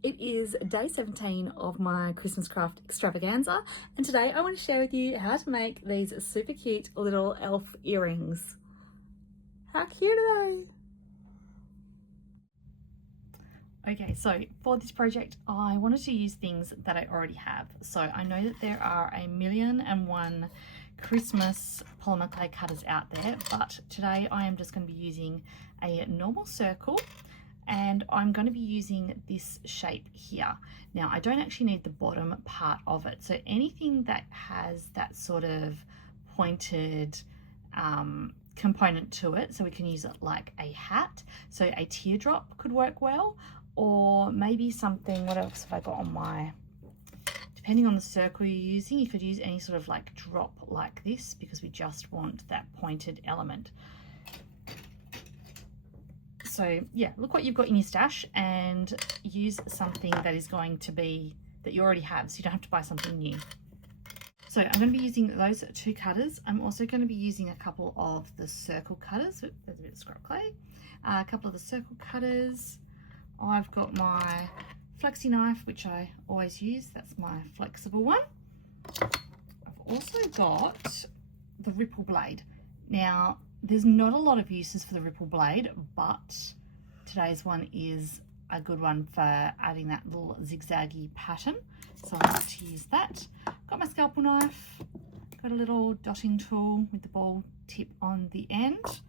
It is day 17 of my Christmas Craft Extravaganza, and today I want to share with you how to make these super cute little elf earrings. How cute are they? Okay, so for this project, I wanted to use things that I already have. So I know that there are 1,000,001 Christmas polymer clay cutters out there, but today I am just going to be using a normal circle, and I'm going to be using this shape here. Now, I don't actually need the bottom part of it, so anything that has that sort of pointed component to it, so we can use it like a hat, so a teardrop could work well, or maybe something, what else have I got on my, depending on the circle you're using, you could use any sort of like drop like this, because we just want that pointed element. So yeah, look what you've got in your stash and use something that is going to be, that you already have, so you don't have to buy something new. So I'm going to be using those 2 cutters. I'm also going to be using a couple of the circle cutters. There's a bit of scrap clay. A couple of the circle cutters. I've got my flexi knife, which I always use. That's my flexible one. I've also got the ripple blade. Now, there's not a lot of uses for the ripple blade, but today's one is a good one for adding that little zigzaggy pattern. So I like to use that. Got my scalpel knife, got a little dotting tool with the ball tip on the end.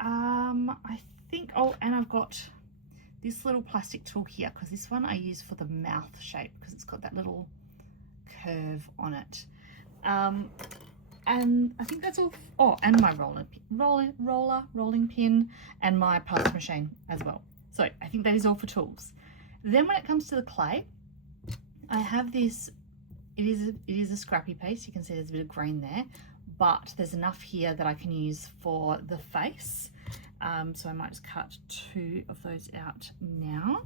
I think, oh, and I've got this little plastic tool here, because this one I use for the mouth shape, because it's got that little curve on it. And I think that's all. Oh, and my rolling pin, and my pulse machine as well. So I think that is all for tools. Then when it comes to the clay, I have this. It is a scrappy piece. You can see there's a bit of green there, but there's enough here that I can use for the face. So I might just cut 2 of those out now.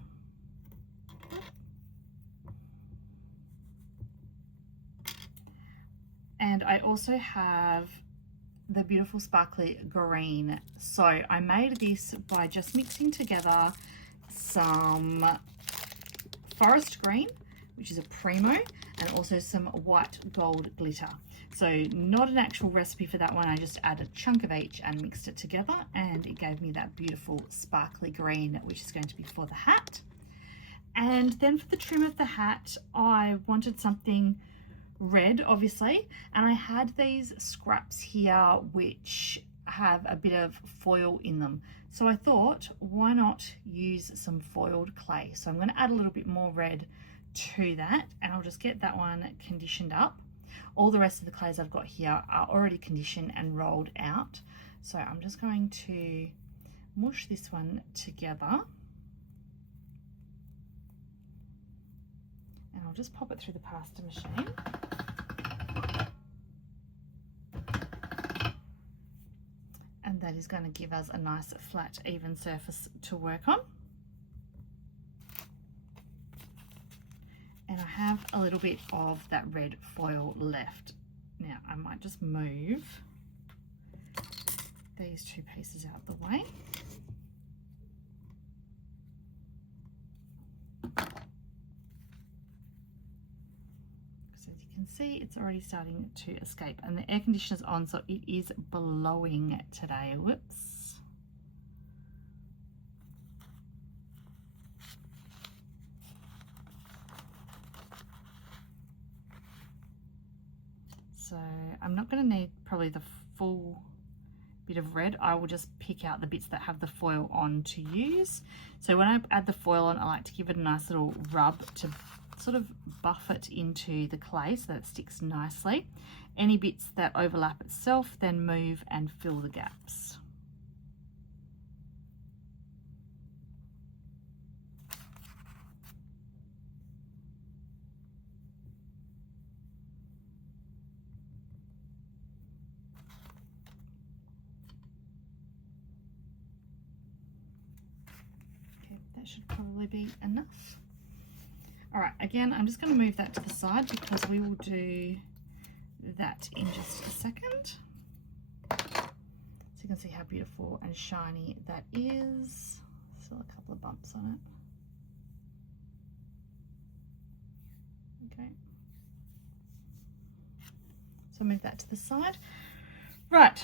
And I also have the beautiful sparkly green. So I made this by just mixing together some forest green, which is a primo, and also some white gold glitter. So not an actual recipe for that one. I just added a chunk of each and mixed it together, and it gave me that beautiful sparkly green, which is going to be for the hat. And then for the trim of the hat, I wanted something red, obviously, and I had these scraps here which have a bit of foil in them, so I thought, why not use some foiled clay? So I'm going to add a little bit more red to that, and I'll just get that one conditioned up. All the rest of the clays I've got here are already conditioned and rolled out, so I'm just going to mush this one together, and I'll just pop it through the pasta machine. And that is going to give us a nice flat even surface to work on. And I have a little bit of that red foil left. Now I might just move these 2 pieces out of the way. So as you can see, it's already starting to escape, and the air conditioner's on, so it is blowing today. Whoops. So I'm not going to need probably the full bit of red. I will just pick out the bits that have the foil on to use. So when I add the foil on, I like to give it a nice little rub to sort of buff it into the clay so that it sticks nicely. Any bits that overlap itself, then move and fill the gaps. That should probably be enough. All right, again, I'm just going to move that to the side because we will do that in just a second. So you can see how beautiful and shiny that is. Still a couple of bumps on it. Okay. So move that to the side. Right,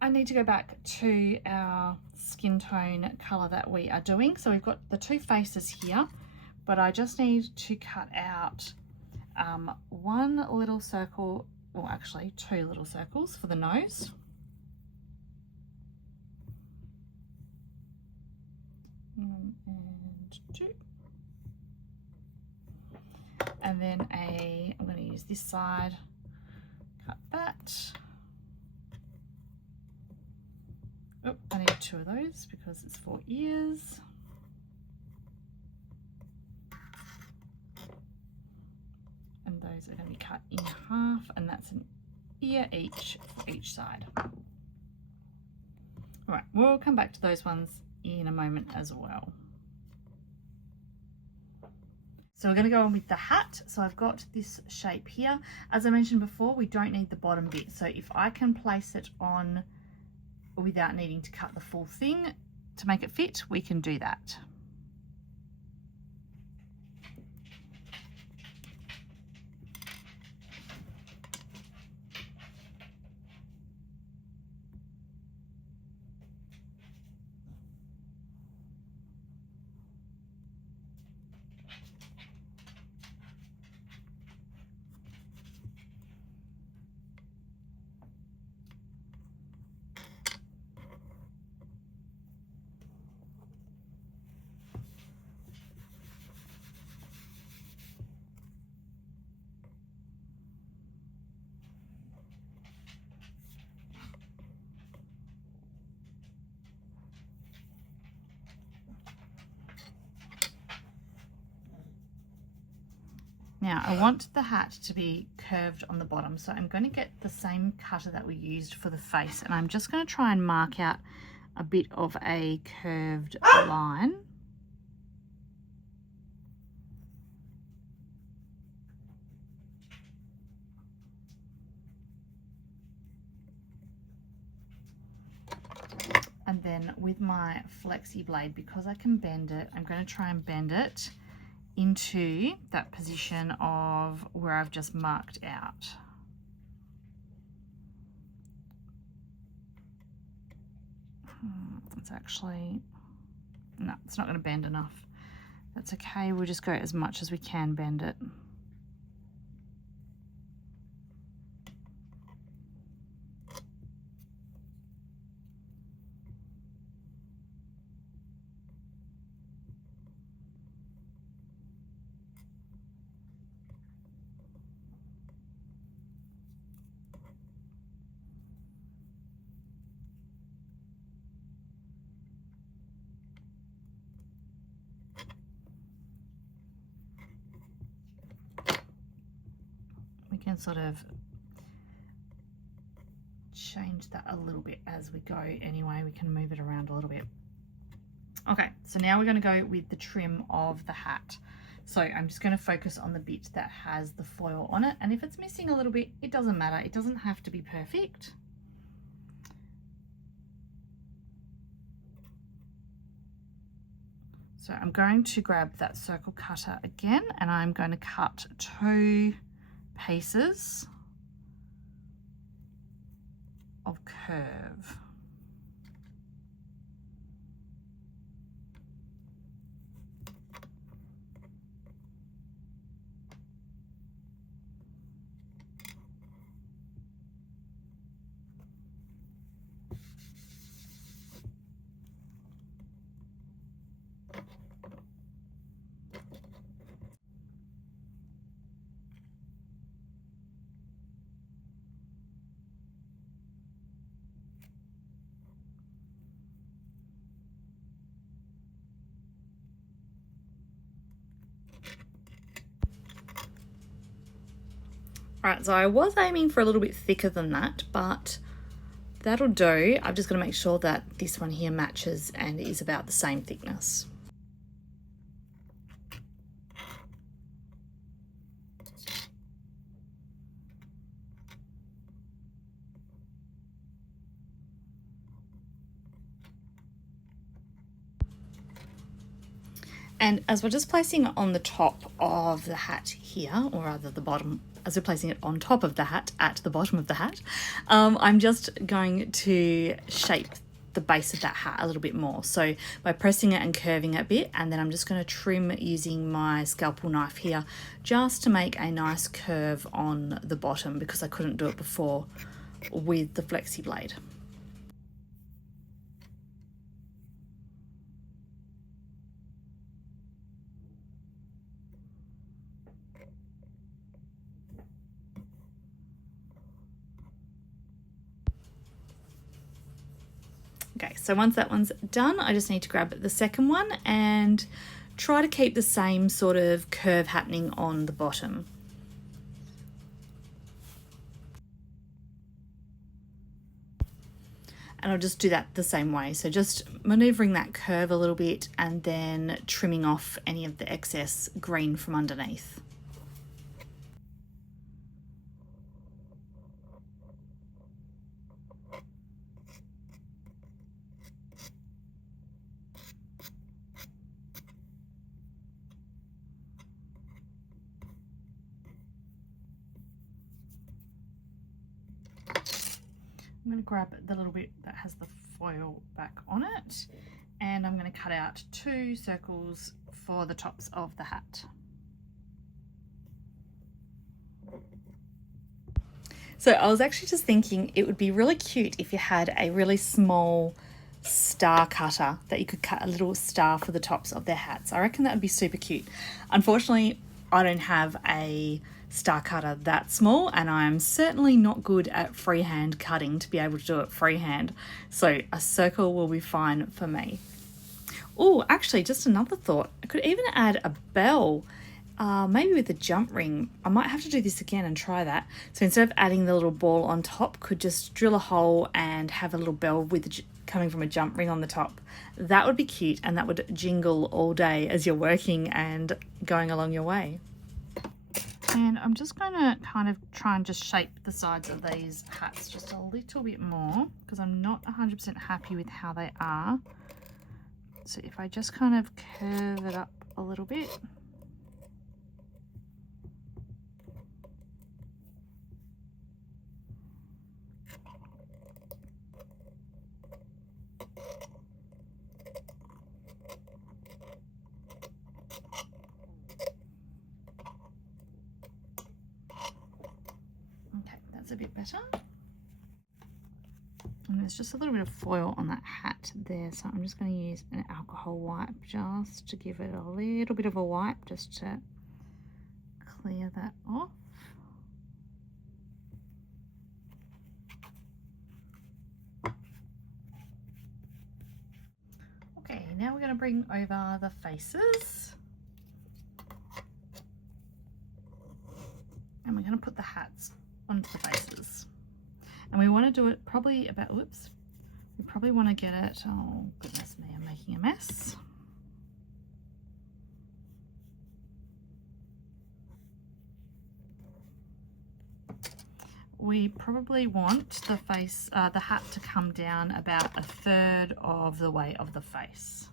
I need to go back to our skin tone colour that we are doing. So we've got the two faces here, but I just need to cut out one little circle, or actually two little circles for the nose. And two. And then I'm going to use this side, cut that. Oh, I need two of those because it's for ears. And those are going to be cut in half, and that's an ear each for each side. All right, we'll come back to those ones in a moment as well. So we're going to go on with the hat. So I've got this shape here. As I mentioned before, we don't need the bottom bit. So if I can place it on without needing to cut the full thing to make it fit, we can do that. Now I want the hat to be curved on the bottom, so I'm going to get the same cutter that we used for the face, and I'm just going to try and mark out a bit of a curved line. And then with my flexi blade, because I can bend it, I'm going to try and bend it into that position of where I've just marked out. It's actually, no, it's not going to bend enough. That's okay, we'll just go as much as we can bend it. We can sort of change that a little bit as we go anyway. We can move it around a little bit. Okay, so now we're going to go with the trim of the hat. So I'm just going to focus on the bit that has the foil on it, and if it's missing a little bit, it doesn't matter. It doesn't have to be perfect. So I'm going to grab that circle cutter again, and I'm going to cut two pieces of curve. Right, so I was aiming for a little bit thicker than that, but that'll do. I've just got to make sure that this one here matches and is about the same thickness. And as we're just placing it on the top of the hat here, or rather the bottom, as we're placing it on top of the hat at the bottom of the hat, I'm just going to shape the base of that hat a little bit more. So by pressing it and curving it a bit, and then I'm just going to trim using my scalpel knife here just to make a nice curve on the bottom, because I couldn't do it before with the flexi blade. Okay, so once that one's done, I just need to grab the second one and try to keep the same sort of curve happening on the bottom. And I'll just do that the same way. So just maneuvering that curve a little bit and then trimming off any of the excess green from underneath. I'm going to grab the little bit that has the foil back on it, and I'm going to cut out 2 circles for the tops of the hat. So I was actually just thinking it would be really cute if you had a really small star cutter that you could cut a little star for the tops of their hats. I reckon that would be super cute. Unfortunately, I don't have a star cutter that small, and I'm certainly not good at freehand cutting to be able to do it freehand, so a circle will be fine for me. Oh, actually, just another thought, I could even add a bell, maybe with a jump ring. I might have to do this again and try that. So instead of adding the little ball on top, could just drill a hole and have a little bell with coming from a jump ring on the top. That would be cute, and that would jingle all day as you're working and going along your way. And I'm just going to kind of try and just shape the sides of these hats just a little bit more, because I'm not 100% happy with how they are. So if I just kind of curve it up a little bit. A bit better, and there's just a little bit of foil on that hat there, so I'm just going to use an alcohol wipe just to give it a little bit of a wipe, just to clear that off. Okay, now we're going to bring over the faces, and we're going to put the hats onto the faces, and we want to do it probably about, whoops, we probably want to get it, oh goodness me, I'm making a mess. We probably want the face, the hat to come down about 1/3 of the way of the face.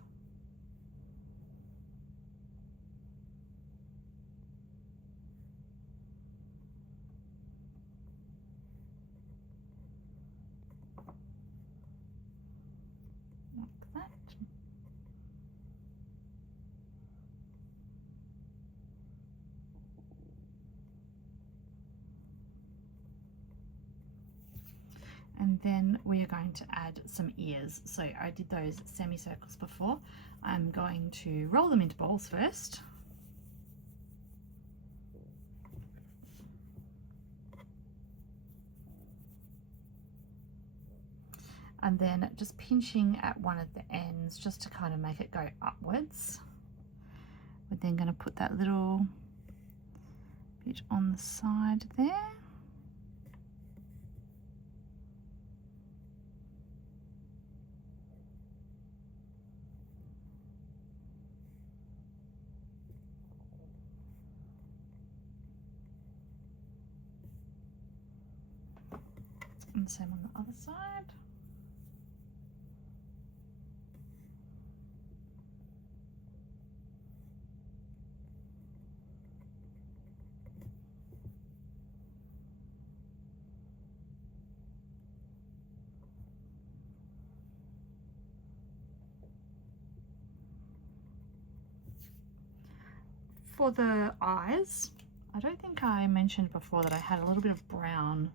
And then we are going to add some ears. So I did those semicircles before. I'm going to roll them into balls first. And then just pinching at one of the ends just to kind of make it go upwards. We're then going to put that little bit on the side there. And same on the other side. for the eyes, I don't think I mentioned before that I had a little bit of brown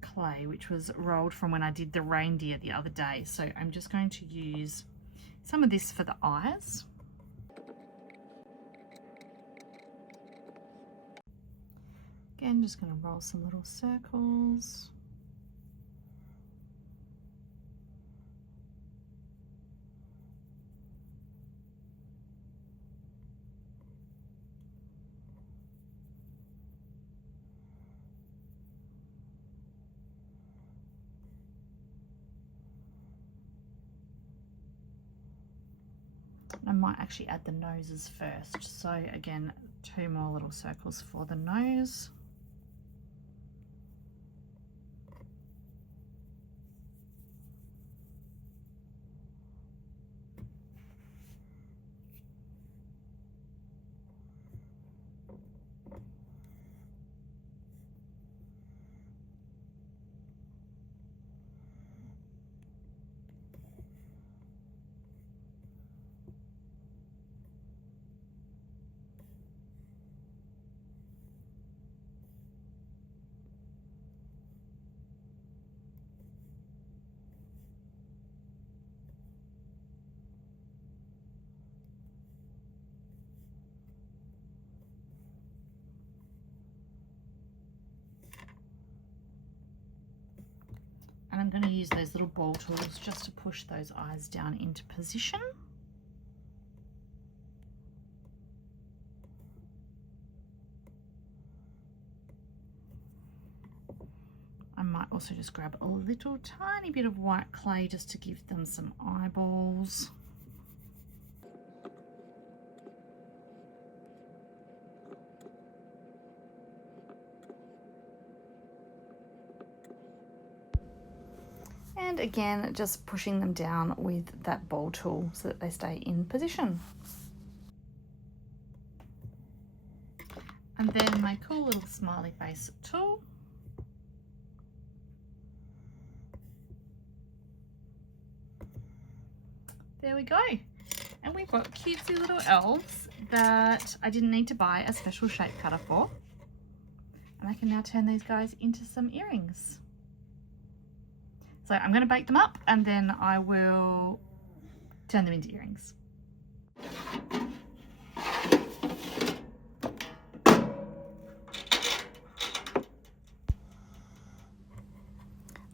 clay which was rolled from when I did the reindeer the other day. So I'm just going to use some of this for the eyes. Again, just going to roll some little circles. I might actually add the noses first. So again, 2 more little circles for the nose. And I'm going to use those little ball tools just to push those eyes down into position. I might also just grab a little tiny bit of white clay just to give them some eyeballs. And again, just pushing them down with that ball tool so that they stay in position. And then my cool little smiley face tool. There we go. And we've got cutesy little elves that I didn't need to buy a special shape cutter for. And I can now turn these guys into some earrings. So I'm going to bake them up and then I will turn them into earrings.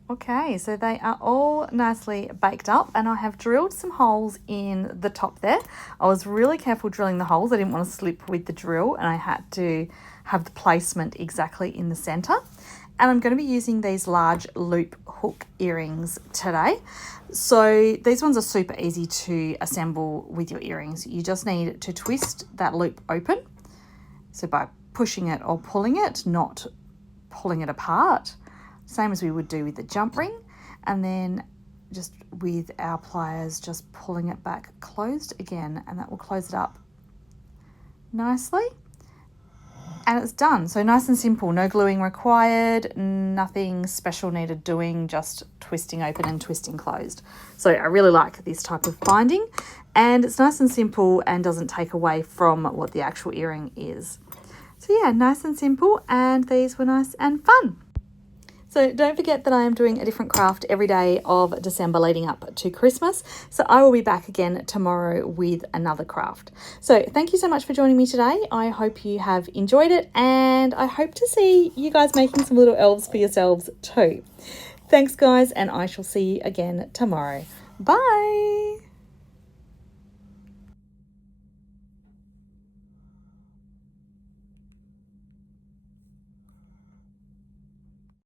Okay, so they are all nicely baked up and I have drilled some holes in the top there. I was really careful drilling the holes. I didn't want to slip with the drill and I had to have the placement exactly in the center. And I'm going to be using these large loop hook earrings today. So these ones are super easy to assemble with your earrings. You just need to twist that loop open. So by pushing it or pulling it, not pulling it apart. Same as we would do with the jump ring. And then just with our pliers, just pulling it back closed again, and that will close it up nicely. And it's done. So nice and simple, no gluing required, nothing special needed doing, just twisting open and twisting closed. So I really like this type of binding and it's nice and simple and doesn't take away from what the actual earring is. So yeah, nice and simple, and these were nice and fun. So don't forget that I am doing a different craft every day of December leading up to Christmas. So I will be back again tomorrow with another craft. So thank you so much for joining me today. I hope you have enjoyed it and I hope to see you guys making some little elves for yourselves too. Thanks guys, and I shall see you again tomorrow. Bye.